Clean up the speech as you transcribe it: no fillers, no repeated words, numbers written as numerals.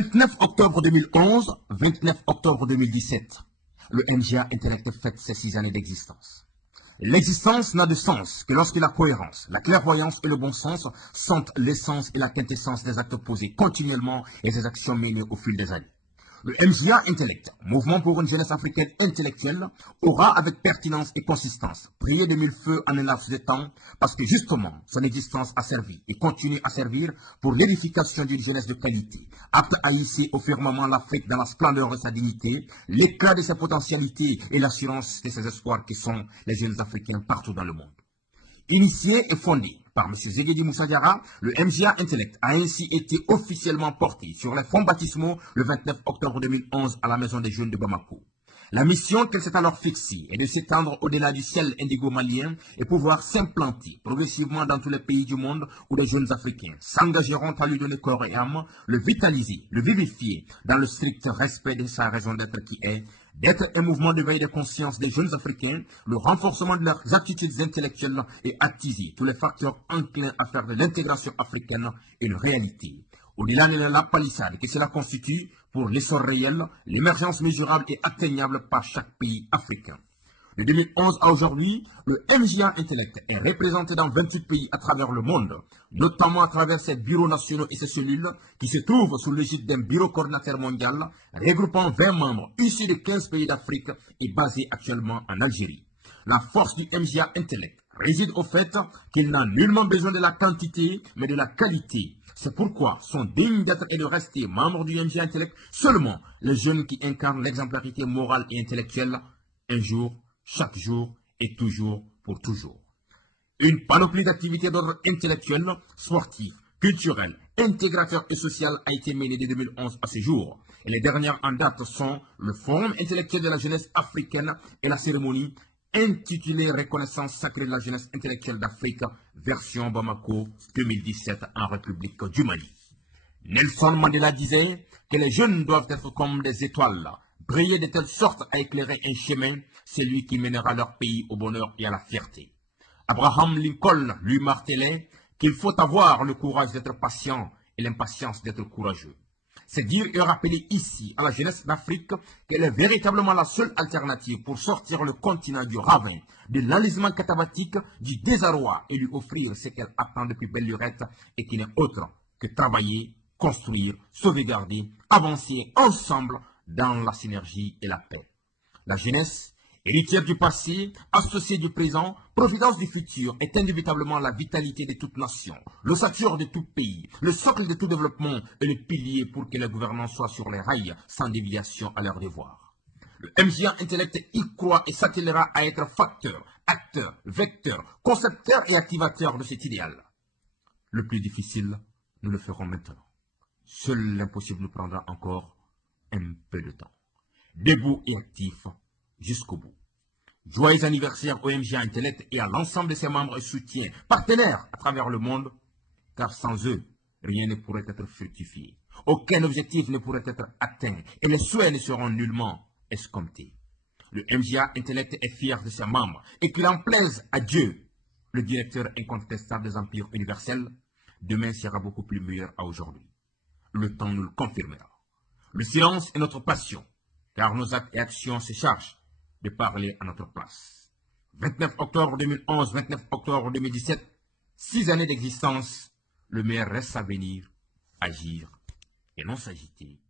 29 octobre 2011, 29 octobre 2017, le MJA Intellect fête ses 6 années d'existence. L'existence n'a de sens que lorsque la cohérence, la clairvoyance et le bon sens sont l'essence et la quintessence des actes posés continuellement et des actions menées au fil des années. Le MJA Intellect, mouvement pour une jeunesse africaine intellectuelle, aura avec pertinence et consistance brillé de mille feux en un laps de temps parce que justement son existence a servi et continue à servir pour l'édification d'une jeunesse de qualité, apte à hisser au firmament l'Afrique dans la splendeur de sa dignité, l'éclat de ses potentialités et l'assurance de ses espoirs qui sont les jeunes Africains partout dans le monde. Initié et fondé par M. Zegedi Moussa Diarra, le MJA Intellect a ainsi été officiellement porté sur les fonds baptismaux le 29 octobre 2011 à la Maison des Jeunes de Bamako. La mission qu'elle s'est alors fixée est de s'étendre au-delà du ciel indigo malien et pouvoir s'implanter progressivement dans tous les pays du monde où les jeunes Africains s'engageront à lui donner corps et âme, le vitaliser, le vivifier dans le strict respect de sa raison d'être qui est d'être un mouvement de veille de conscience des jeunes Africains, le renforcement de leurs aptitudes intellectuelles et attiser tous les facteurs enclins à faire de l'intégration africaine une réalité. Au-delà de la palissade que cela constitue pour l'essor réel, l'émergence mesurable et atteignable par chaque pays africain. De 2011 à aujourd'hui, le MJA Intellect est représenté dans 28 pays à travers le monde, notamment à travers ses bureaux nationaux et ses cellules qui se trouvent sous l'égide d'un bureau coordinateur mondial regroupant 20 membres issus de 15 pays d'Afrique et basé actuellement en Algérie. La force du MJA Intellect réside au fait qu'il n'a nullement besoin de la quantité, mais de la qualité. C'est pourquoi sont dignes d'être et de rester membres du MJA Intellect seulement les jeunes qui incarnent l'exemplarité morale et intellectuelle un jour, chaque jour et toujours pour toujours. Une panoplie d'activités d'ordre intellectuel, sportif, culturel, intégrateur et social a été menée de 2011 à ce jour. Et les dernières en date sont le Forum intellectuel de la jeunesse africaine et la cérémonie intitulée Reconnaissance sacrée de la jeunesse intellectuelle d'Afrique, version Bamako 2017 en République du Mali. Nelson Mandela disait que les jeunes doivent être comme des étoiles, briller de telle sorte à éclairer un chemin, celui qui mènera leur pays au bonheur et à la fierté. Abraham Lincoln lui martelait qu'il faut avoir le courage d'être patient et l'impatience d'être courageux. C'est dire et rappeler ici à la jeunesse d'Afrique qu'elle est véritablement la seule alternative pour sortir le continent du ravin, de l'enlisement katabatique, du désarroi et lui offrir ce qu'elle attend depuis belle lurette et qui n'est autre que travailler, construire, sauvegarder, avancer ensemble dans la synergie et la paix. La jeunesse, héritière du passé, associée du présent, providence du futur, est inévitablement la vitalité de toute nation, l'ossature de tout pays, le socle de tout développement et le pilier pour que les gouvernants soient sur les rails sans déviation à leur devoir. Le MJA Intellect y croit et s'attellera à être facteur, acteur, vecteur, concepteur et activateur de cet idéal. Le plus difficile, nous le ferons maintenant. Seul l'impossible nous prendra encore un peu de temps. Debout et actif jusqu'au bout. Joyeux anniversaire au MJA Intellect et à l'ensemble de ses membres et soutiens, partenaires à travers le monde, car sans eux, rien ne pourrait être fructifié. Aucun objectif ne pourrait être atteint et les souhaits ne seront nullement escomptés. Le MJA Intellect est fier de ses membres et qu'il en plaise à Dieu, le directeur incontestable des empires universels, demain sera beaucoup plus meilleur à aujourd'hui. Le temps nous le confirmera. Le silence est notre passion, car nos actes et actions se chargent de parler à notre place. 29 octobre 2011, 29 octobre 2017, 6 années d'existence, le meilleur reste à venir, agir et non s'agiter.